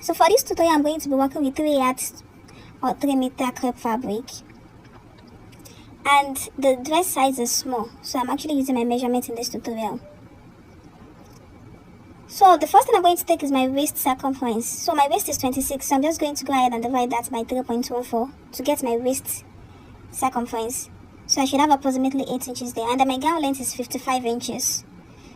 So for this tutorial, I'm going to be working with 3 yards or 3-meter crepe fabric, and the dress size is small, so I'm actually using my measurement in this tutorial. So the first thing I'm going to take is my waist circumference. So my waist is 26, so I'm just going to go ahead and divide that by 3.14 to get my waist circumference. So I should have approximately 8 inches there, and then my gown length is 55 inches.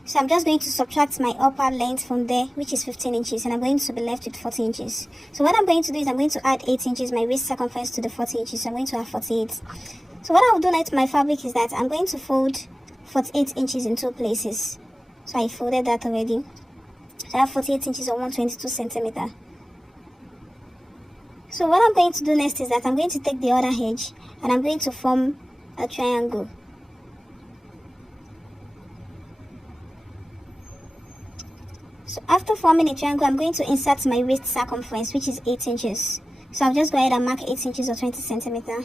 So I'm just going to subtract my upper length from there, which is 15 inches, and I'm going to be left with 40 inches. So what I'm going to do is I'm going to add 8 inches, my waist circumference, to the 40 inches. So I'm going to have 48. So what I'll do now to my fabric is that I'm going to fold 48 inches in 2 places. So I folded that already. So I have 48 inches or 122 centimeter. So what I'm going to do next is that I'm going to take the other edge and I'm going to form a triangle. So after forming a triangle, I'm going to insert my waist circumference, which is 8 inches. So I'll just go ahead and mark 8 inches or 20 centimeter.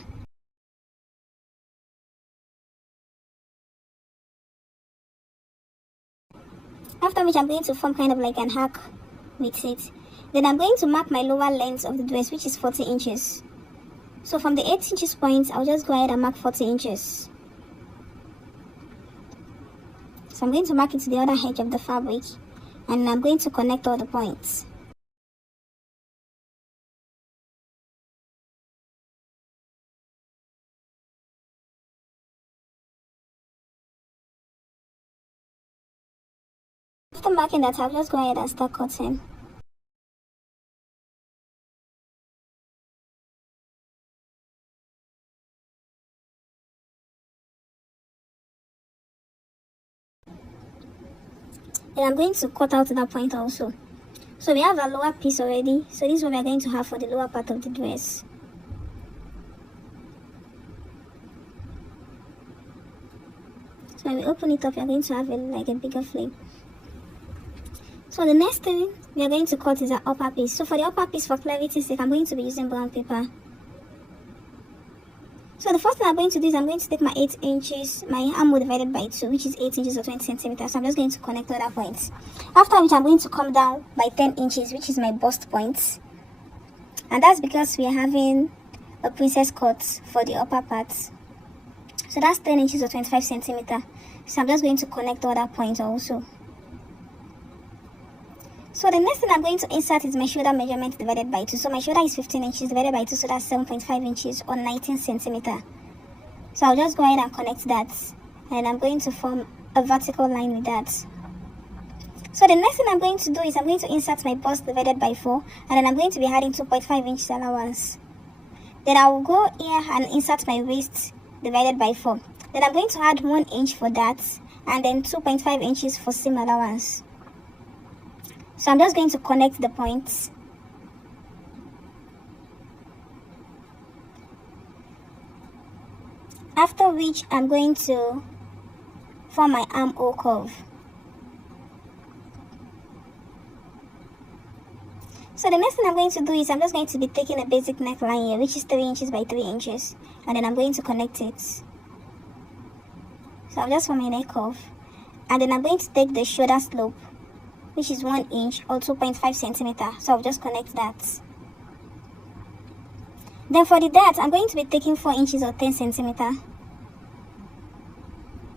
After which I'm going to form kind of like an arc with it. Then I'm going to mark my lower length of the dress, which is 40 inches. So from the 8 inches point, I'll just go ahead and mark 40 inches. So I'm going to mark it to the other edge of the fabric, and I'm going to connect all the points. After marking that, I'll just go ahead and start cutting. Then I'm going to cut out that point also. So we have a lower piece already. So this is what we are going to have for the lower part of the dress. So when we open it up, we are going to have like a bigger flap. So the next thing we are going to cut is the upper piece. So for the upper piece, for clarity's sake, I'm going to be using brown paper. So the first thing I'm going to do is I'm going to take my 8 inches, my armhole divided by 2, which is 8 inches or 20 centimeters. So I'm just going to connect all that points. After which I'm going to come down by 10 inches, which is my bust points. And that's because we are having a princess cut for the upper parts. So that's 10 inches or 25 centimeters. So I'm just going to connect all that points also. So the next thing I'm going to insert is my shoulder measurement divided by 2. So my shoulder is 15 inches divided by 2, so that's 7.5 inches or 19 centimeters. So I'll just go ahead and connect that, and I'm going to form a vertical line with that. So the next thing I'm going to do is I'm going to insert my bust divided by 4, and then I'm going to be adding 2.5 inches allowance. Then I will go here and insert my waist divided by 4. Then I'm going to add 1 inch for that, and then 2.5 inches for seam allowance. So I'm just going to connect the points. After which I'm going to form my armhole curve. So the next thing I'm going to do is I'm just going to be taking a basic neckline here, which is 3 inches by 3 inches, and then I'm going to connect it. So I'll just form my neck curve, and then I'm going to take the shoulder slope, which is 1 inch or 2.5 centimeters. So I'll just connect that. Then for the dart, I'm going to be taking 4 inches or 10 centimeters.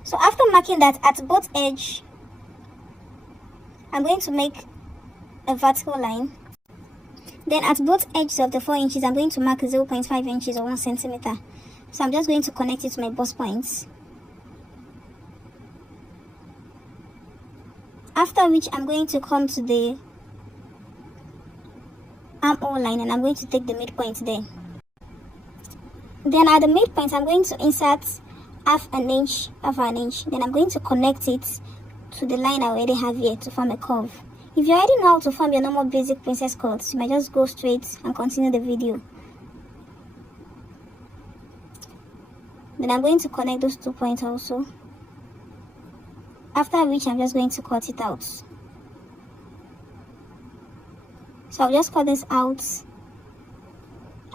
So after marking that at both edges, I'm going to make a vertical line. Then at both edges of the 4 inches, I'm going to mark 0.5 inches or 1 centimeter. So I'm just going to connect it to my bust points. After which I'm going to come to the armhole line, and I'm going to take the midpoint there. Then at the midpoint, I'm going to insert half an inch. Then I'm going to connect it to the line I already have here to form a curve. If you already know how to form your normal basic princess cuts, you might just go straight and continue the video. Then I'm going to connect those 2 points also. After which I'm just going to cut it out. So I'll just cut this out,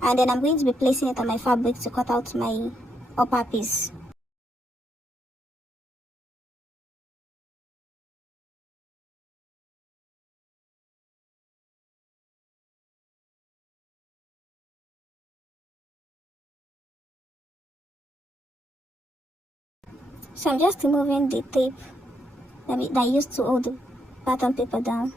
and then I'm going to be placing it on my fabric to cut out my upper piece. So I'm just removing the tape that I used to hold the pattern paper down.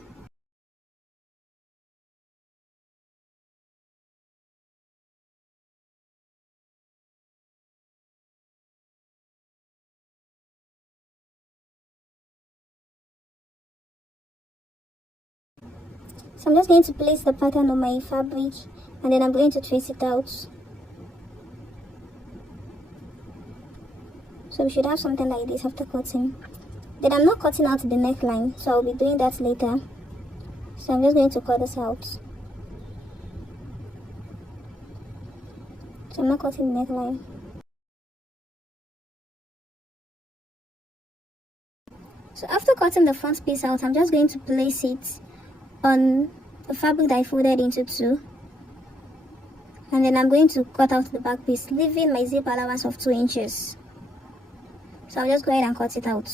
So I'm just going to place the pattern on my fabric and then I'm going to trace it out. So we should have something like this after cutting. Then I'm not cutting out the neckline, so I'll be doing that later. So I'm just going to cut this out. So I'm not cutting the neckline. So after cutting the front piece out, I'm just going to place it on the fabric that I folded into two. And then I'm going to cut out the back piece, leaving my zip allowance of 2 inches. So I'll just go ahead and cut it out.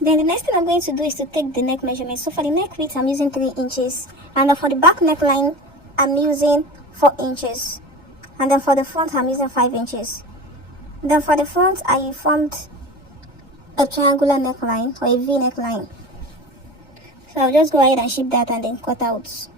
Then the next thing I'm going to do is to take the neck measurement. So for the neck width, I'm using 3 inches. And then for the back neckline, I'm using 4 inches. And then for the front, I'm using 5 inches. Then for the front, I formed a triangular neckline or a V neckline. So I'll just go ahead and shape that and then cut out.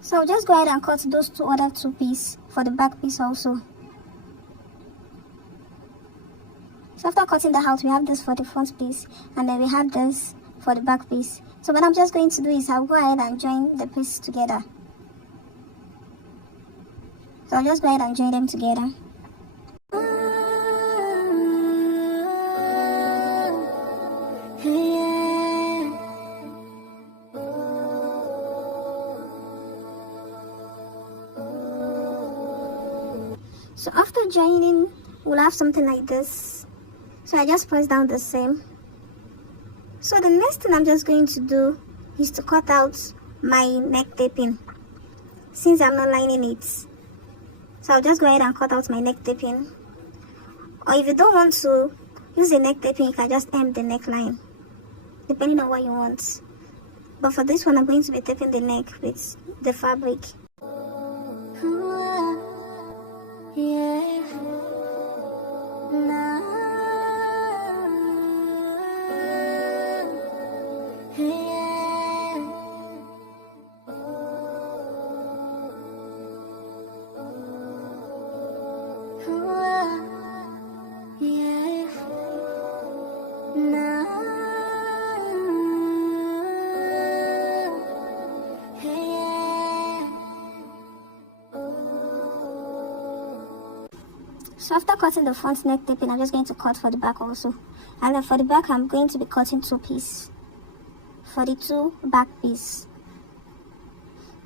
So I'll just go ahead and cut those other two pieces for the back piece also. So after cutting that out, we have this for the front piece and then we have this for the back piece. So what I'm just going to do is I'll go ahead and join the pieces together. So I'll just go ahead and join them together. So after joining, we'll have something like this. So I just press down the seam. So the next thing I'm just going to do is to cut out my neck taping, since I'm not lining it. So I'll just go ahead and cut out my neck taping. Or if you don't want to use the neck taping, you can just hem the neckline, depending on what you want. But for this one, I'm going to be taping the neck with the fabric. So after cutting the front neck taping, I'm just going to cut for the back also. And then for the back, I'm going to be cutting 2 pieces for the 2 back pieces.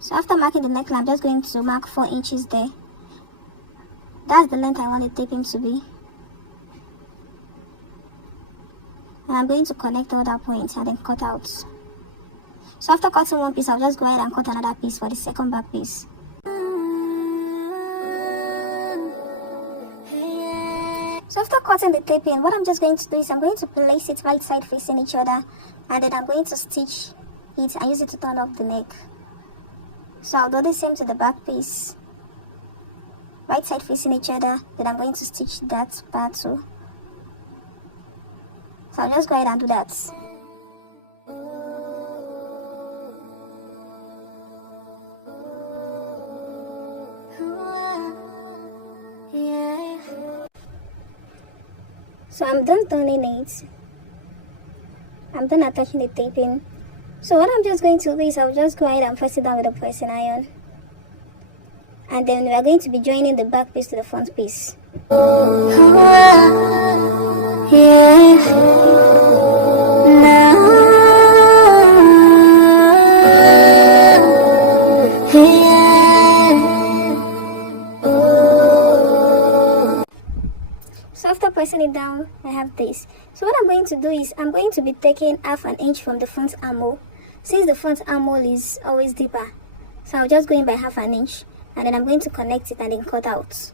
So after marking the neckline, I'm just going to mark 4 inches there. That's the length I want the taping to be. And I'm going to connect all that points and then cut out. So after cutting one piece, I'll just go ahead and cut another piece for the second back piece. So after cutting the taping, what I'm just going to do is I'm going to place it right side facing each other, and then I'm going to stitch it and use it to turn up the neck. So I'll do the same to the back piece. Right side facing each other, then I'm going to stitch that part too. So I'll just go ahead and do that. So I'm done turning it. I'm done attaching the taping. So what I'm just going to do is I'll just go ahead and press it down with a pressing iron. And then we are going to be joining the back piece to the front piece. So after pressing it down, I have this. So what I'm going to do is I'm going to be taking half an inch from the front armhole, since the front armhole is always deeper. So I'll just go in by half an inch, and then I'm going to connect it and then cut out.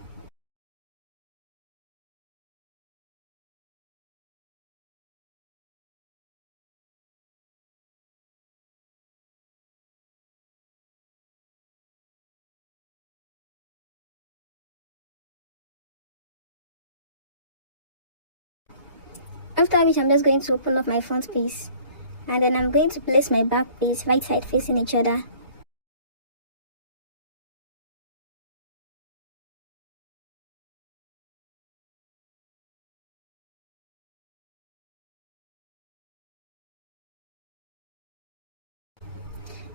After which I'm just going to open up my front piece, and then I'm going to place my back piece right side facing each other.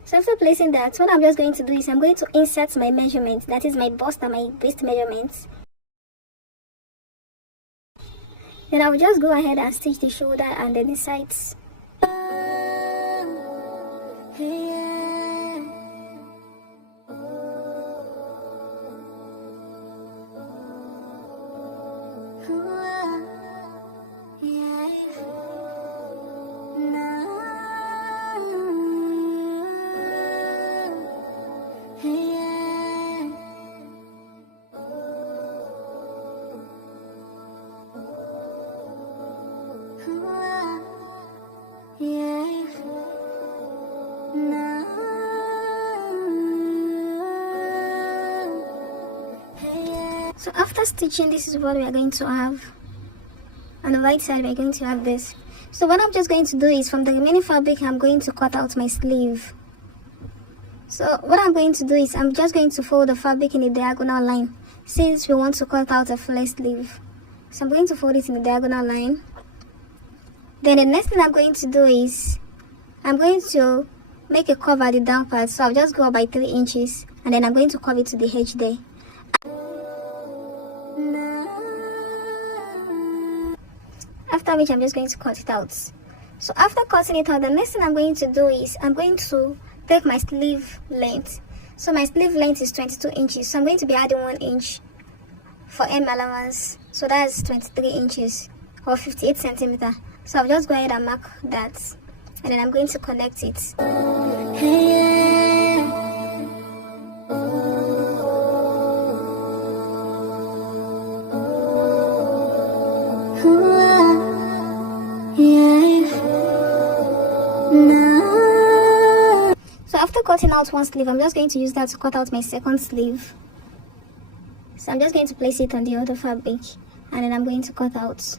So after placing that, what I'm just going to do is I'm going to insert my measurements, that is my bust and my waist measurements. Then I will just go ahead and stitch the shoulder and then the sides. So after stitching, this is what we are going to have. On the right side, we are going to have this. So what I'm just going to do is from the remaining fabric, I'm going to cut out my sleeve. So what I'm going to do is I'm just going to fold the fabric in a diagonal line, since we want to cut out a flare sleeve. So I'm going to fold it in the diagonal line. Then the next thing I'm going to do is I'm going to make a curve at the down part. So I'll just go up by 3 inches, and then I'm going to curve it to the edge there. After which I'm just going to cut it out. So after cutting it out, the next thing I'm going to do is I'm going to take my sleeve length. So my sleeve length is 22 inches. So I'm going to be adding 1 inch for M allowance. So that's 23 inches or 58 centimeter. So I'll just go ahead and mark that, and then I'm going to connect it. So after cutting out one sleeve, I'm just going to use that to cut out my second sleeve. So I'm just going to place it on the other fabric, and then I'm going to cut out.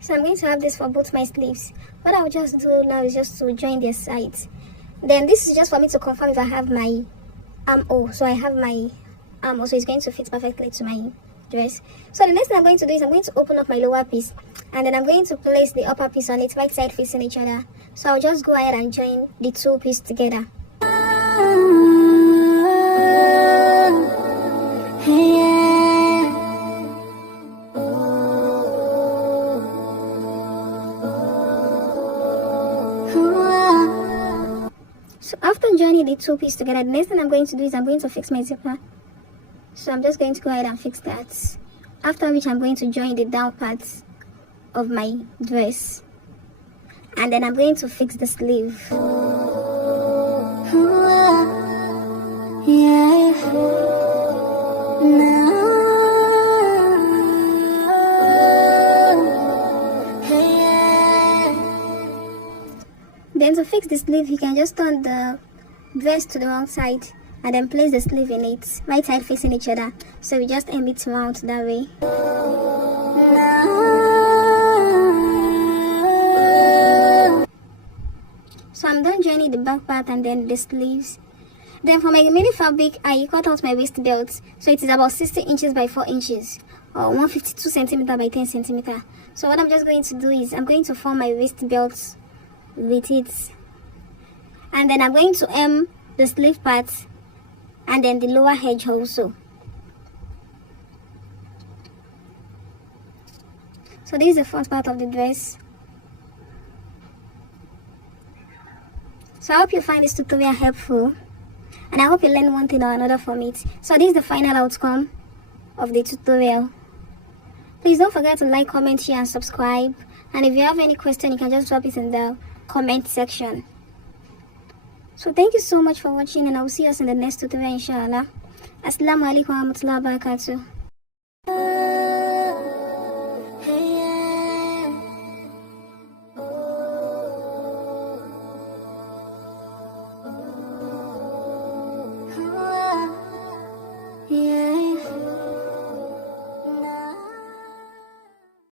So I'm going to have this for both my sleeves. What I'll just do now is just to join their sides. Then this is just for me to confirm if I have my armhole. So I have my armhole, so it's going to fit perfectly to my dress. So the next thing I'm going to do is I'm going to open up my lower piece, and then I'm going to place the upper piece on it right side facing each other. So I'll just go ahead and join the two pieces together. So after joining the two pieces together, the next thing I'm going to do is I'm going to fix my zipper. So I'm just going to go ahead and fix that. After which I'm going to join the down parts of my dress, and then I'm going to fix the sleeve. Then to fix the sleeve, you can just turn the dress to the wrong side and then place the sleeve in it, right side facing each other. So we just aim it round that way. So I'm done joining the back part and then the sleeves. Then for my remaining fabric, I cut out my waist belt. So it is about 60 inches by 4 inches, or 152 centimeter by 10 centimeter. So what I'm just going to do is I'm going to form my waist belt with it, and then I'm going to hem the sleeve part and then the lower edge also. So this is the front part of the dress. So I hope you find this tutorial helpful, and I hope you learn one thing or another from it. So this is the final outcome of the tutorial. Please don't forget to like, comment, share and subscribe. And if you have any question, you can just drop it in the comment section. So thank you so much for watching, and I will see us in the next tutorial inshallah. Assalamu alaikum wa rahmatullahi wa barakatuh.